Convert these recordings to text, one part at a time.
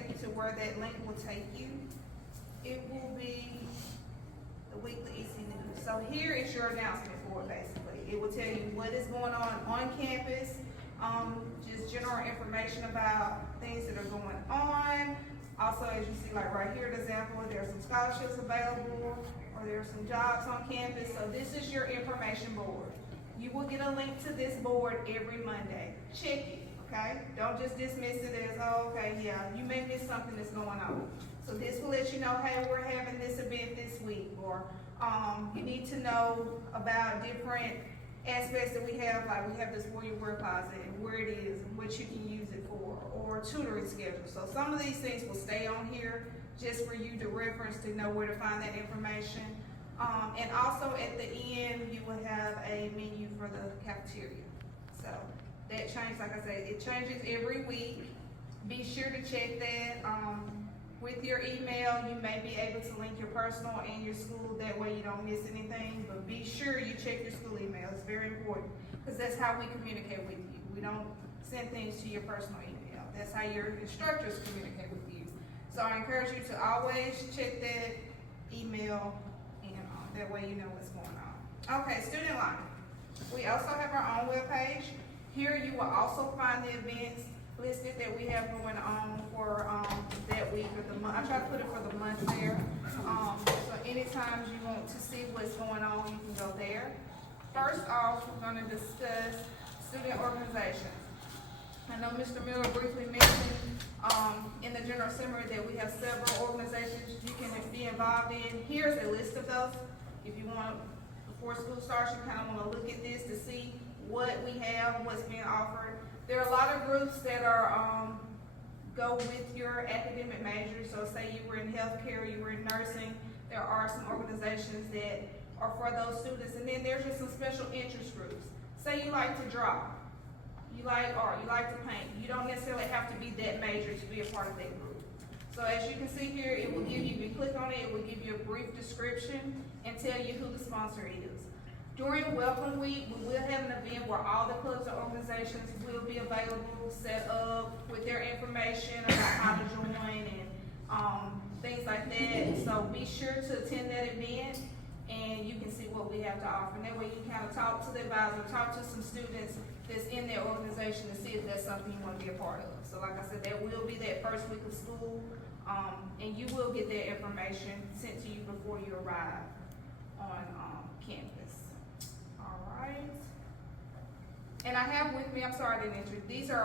take you to where that link will take you. It will be the weekly EC News. So here is your announcement board, basically. It will tell you what is going on campus, just general information about things that are going on. Also, as you see, like right here, an example, there are some scholarships available, or there are some jobs on campus. So this is your information board. You will get a link to this board every Monday. Check it, okay? Don't just dismiss it as, oh, okay, yeah, you may miss something that's going on. So this will let you know, hey, we're having this event this week, or you need to know about different aspects that we have, like we have this Warrior Wear Closet and where it is and what you can use it for, or tutoring schedule. So some of these things will stay on here just for you to reference to know where to find that information. And also at the end, you will have a menu for the cafeteria. So that changes, like I said, it changes every week. Be sure to check that. With your email, you may be able to link your personal and your school, that way you don't miss anything, but be sure you check your school email. It's very important, because that's how we communicate with you. We don't send things to your personal email. That's how your instructors communicate with you. So I encourage you to always check that email, and that way you know what's going on. Okay, Student Line. We also have our own webpage. Here you will also find the events listed that we have going on for that week or the month. I try to put it for the month there. So anytime you want to see what's going on, you can go there. First off, we're going to discuss student organizations. I know Mr. Miller briefly mentioned in the general summary that we have several organizations you can be involved in. Here's a list of those. If you want, before school starts, you kind of want to look at this to see what we have, what's being offered. There are a lot of groups that are go with your academic major. So say you were in healthcare, you were in nursing, there are some organizations that are for those students. And then there's just some special interest groups. Say you like to draw, you like art, you like to paint. You don't necessarily have to be that major to be a part of that group. So as you can see here, it will give you, if you click on it, it will give you a brief description and tell you who the sponsor is. During Welcome Week, we will have an event where all the clubs and organizations will be available, set up with their information about how to join and things like that. So be sure to attend that event, and you can see what we have to offer. And that way you can kind of talk to the advisor, talk to some students that's in their organization to see if that's something you want to be a part of. So like I said, that will be that first week of school, and you will get that information sent to you before you arrive on campus. Alright. And I have with me, I'm sorry I didn't introduce, these are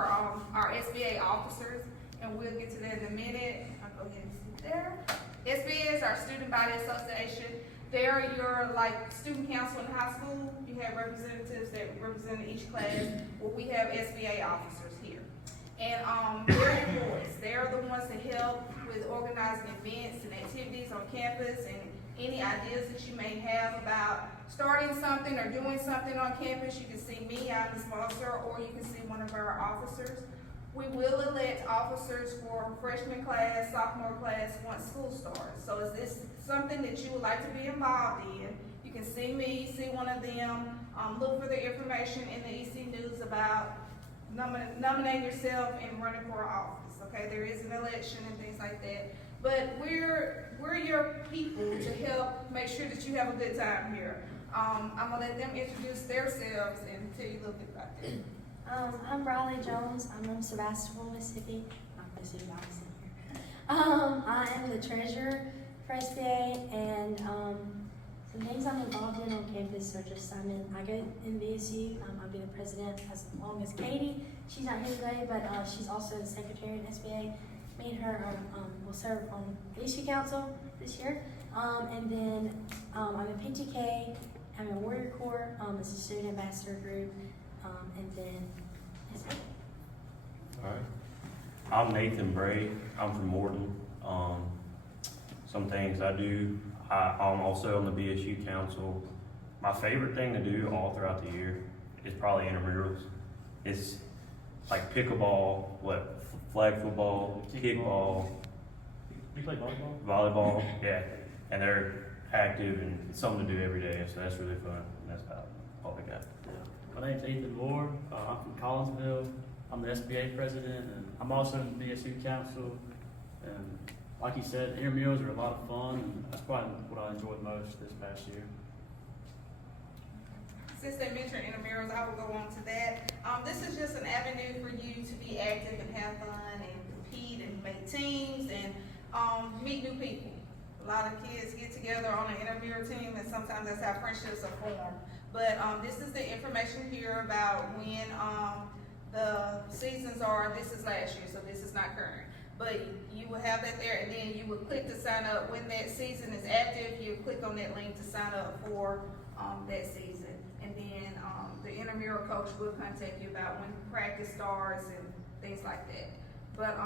our SBA officers, and we'll get to that in a minute. I'll go ahead and sit there. SBA is our Student Body Association. They're your student council in high school. You have representatives that represent each class. Well, we have SBA officers here. And they're your voice. They're the ones that help with organizing events and activities on campus, and any ideas that you may have about starting something or doing something on campus. You can see me, I'm the sponsor, or you can see one of our officers. We will elect officers for freshman class, sophomore class once school starts. So is this something that you would like to be involved in? You can see me, see one of them, look for the information in the EC News about nominating yourself and running for office. Okay, there is an election and things like that. But we're your people to help make sure that you have a good time here. I'm gonna let them introduce themselves and tell you a little bit about them. I'm Riley Jones. I'm from Sebastopol, Mississippi. I'm Mississippi, obviously here. I am the treasurer for SBA, and some things I'm involved in on campus are just I go in VSU. I'll be the president as long as Katie. She's not here today, but she's also the secretary at SBA. Me and her will serve on the VSU Council this year. And then I'm a PTK. I'm in Warrior Corps. It's a student ambassador group. And then SBA. All right. I'm Nathan Bray. I'm from Morton. Some things I do. I'm also on the BSU Council. My favorite thing to do all throughout the year is probably intramurals. It's like pickleball, flag football, kickball. You play volleyball? Volleyball, yeah. And they're active and it's something to do every day, so that's really fun. And that's about all I got. Yeah. My name's Ethan Moore. I'm from Collinsville. I'm the SBA president, and I'm also in the BSU Council. And like you said, intramurals are a lot of fun, and that's probably what I enjoyed most this past year. Since they mentioned intramurals, I will go on to that. This is just an avenue for you to be active and have fun and compete and make teams and meet new people. A lot of kids get together on an intramural team, and sometimes that's how friendships are formed. But this is the information here about when the seasons are. This is last year, so this is not current. But you will have that there, and then you will click to sign up. When that season is active, you click on that link to sign up for that season. And then the intramural coach will contact you about when practice starts and things like that. But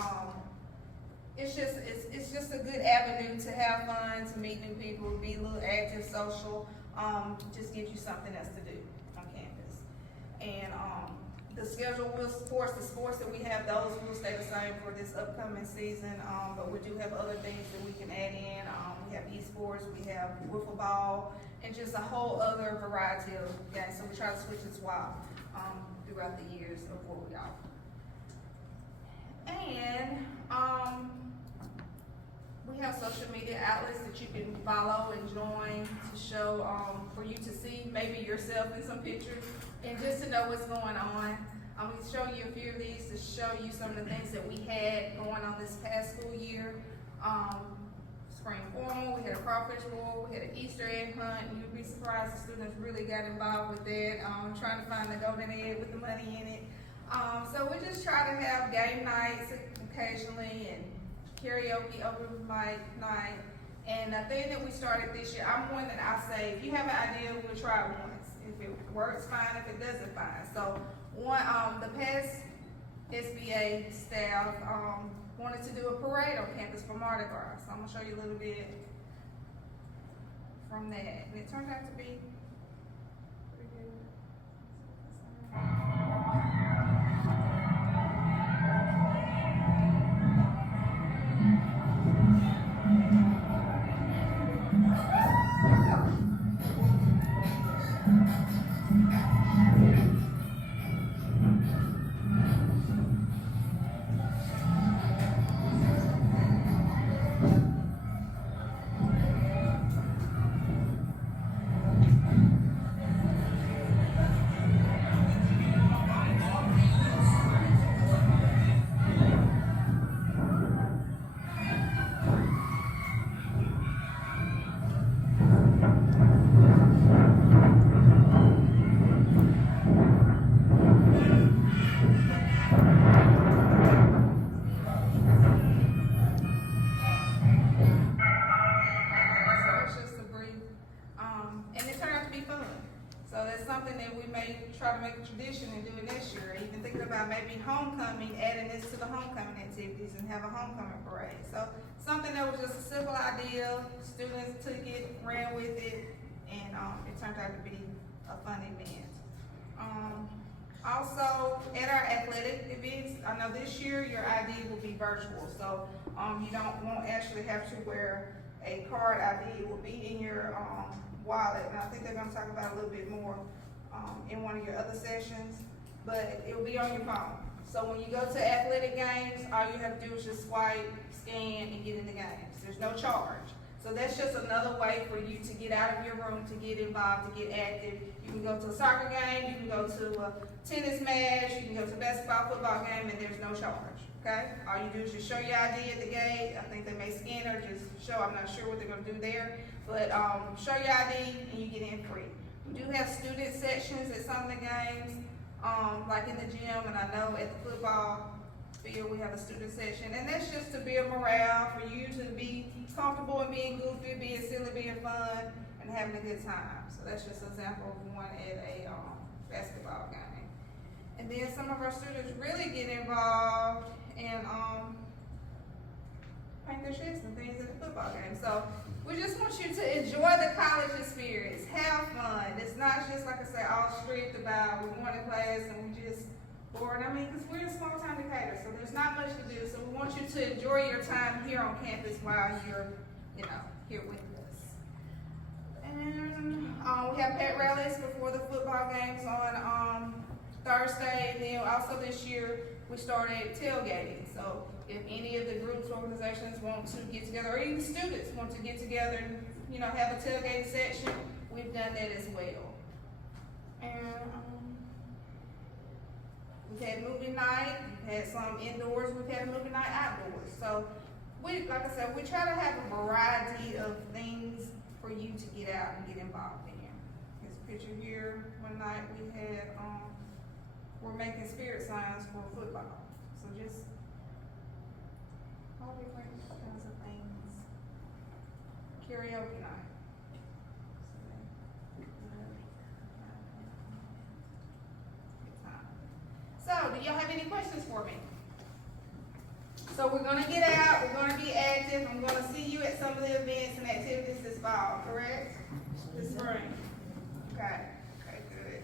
it's just a good avenue to have fun, to meet new people, be a little active, social. Just gives you something else to do on campus. And the schedule will, the sports that we have, those will stay the same for this upcoming season. But we do have other things that we can add in. We have esports, we have wiffle ball, and just a whole other variety of games. So we try to switch as well throughout the years of what we offer. And we have social media outlets that you can follow and join to show, for you to see maybe yourself in some pictures and just to know what's going on. We show you a few of these to show you some of the things that we had going on this past school year. Spring formal, we had a crawfish boil, we had an Easter egg hunt, and you'd be surprised the students really got involved with that, trying to find the golden egg with the money in it. So we just try to have game nights occasionally and karaoke open mic night. And the thing that we started this year, I'm one that I say, if you have an idea, we'll try it once. If it works, fine. If it doesn't, fine. So the past SBA staff wanted to do a parade on campus for Mardi Gras. So I'm gonna show you a little bit from that. And it turned out to be pretty good. Homecoming, adding this to the homecoming activities and have a homecoming parade. So something that was just a simple idea, students took it, ran with it, and it turned out to be a fun event. Also, at our athletic events, I know this year your ID will be virtual, so you won't actually have to wear a card ID. It will be in your wallet, and I think they're gonna talk about it a little bit more in one of your other sessions, but it will be on your phone. So when you go to athletic games, all you have to do is just swipe, scan, and get in the games. There's no charge. So that's just another way for you to get out of your room, to get involved, to get active. You can go to a soccer game, you can go to a tennis match, you can go to a basketball, football game, and there's no charge, okay? All you do is just show your ID at the gate. I think they may scan or just show, I'm not sure what they're gonna do there, but show your ID and you get in free. We do have student sections at some of the games. Like in the gym, and I know at the football field we have a student section, and that's just to build morale, for you to be comfortable and being goofy, being silly, being fun, and having a good time. So that's just an example of one at a basketball game. And then some of our students really get involved and paint their shirts and things at the football game. So we just want you to enjoy the college experience, have fun. It's not just, like I said, all strict about we're going to class and we just bored. I mean, because we're in small town Decatur, so there's not much to do. So we want you to enjoy your time here on campus while you're, here with us. And we have pet rallies before the football games on Thursday. Then also this year we started tailgating. So if any of the groups groups, organizations want to get together, or even students want to get together and, you know, have a tailgate section, we've done that as well. And, we've had movie night, we've had some indoors, we've had a movie night outdoors. So, we, like I said, we try to have a variety of things for you to get out and get involved in. This picture here, one night we had, we're making spirit signs for football. So just all different kinds of things. Karaoke night. So, do y'all have any questions for me? So we're gonna get out, we're gonna be active, I'm gonna see you at some of the events and activities this fall, correct? This spring. Okay, good.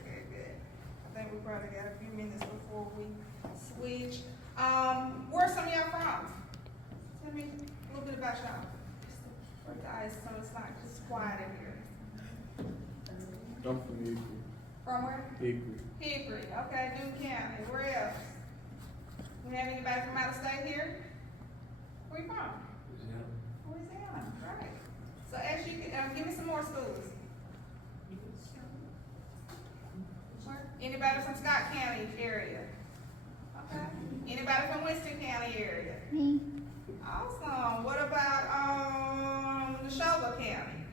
I think we probably got a few minutes before we switch. Where some of y'all from? Tell me a little bit about y'all. For guys, so it's not just quiet in here. I'm from Hickory. From where? Hickory. Hickory, okay, Duke County, where else? We have anybody from out of state here? Where you from? Louisiana, right. So as you can, give me some more schools. Anybody from Scott County area? Okay. Anybody from Winston County area? Me. Awesome. What about, Neshoba County?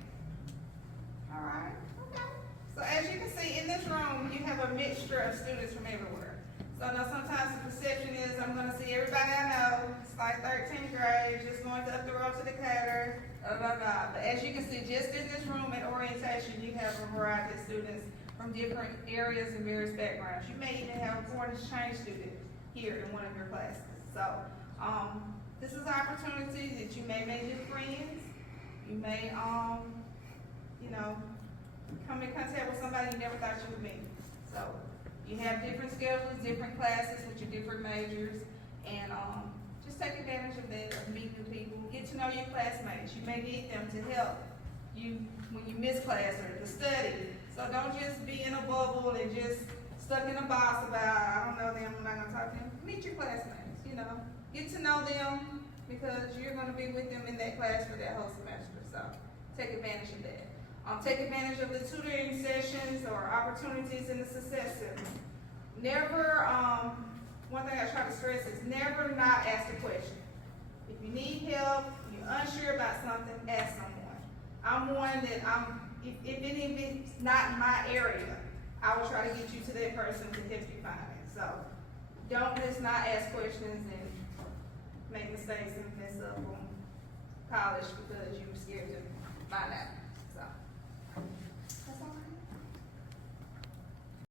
All right, okay. So as you can see, in this room, you have a mixture of students from everywhere. So now sometimes the perception is I'm gonna see everybody I know, it's like 13th grade, just going up the road to Decatur, blah, blah, blah. But as you can see, just in this room at orientation, you have a variety of students from different areas and various backgrounds. You may even have a foreign exchange student here in one of your classes. So, this is an opportunity that you may make new friends. You may, you know, come in contact with somebody you never thought you would meet. So, you have different schedules, different classes with your different majors, and just take advantage of that, of meeting new people. Get to know your classmates. You may need them to help you when you miss class or to study. So don't just be in a bubble and just stuck in a box about, I don't know them, I'm not gonna talk to them. Meet your classmates, you know. Get to know them because you're gonna be with them in that class for that whole semester. So take advantage of that. Take advantage of the tutoring sessions or opportunities in the success center. Never, one thing I try to stress is never not ask a question. If you need help, you're unsure about something, ask someone. I'm one that if it's not in my area, I will try to get you to that person to help you find it. So don't just not ask questions and make mistakes and mess up on college because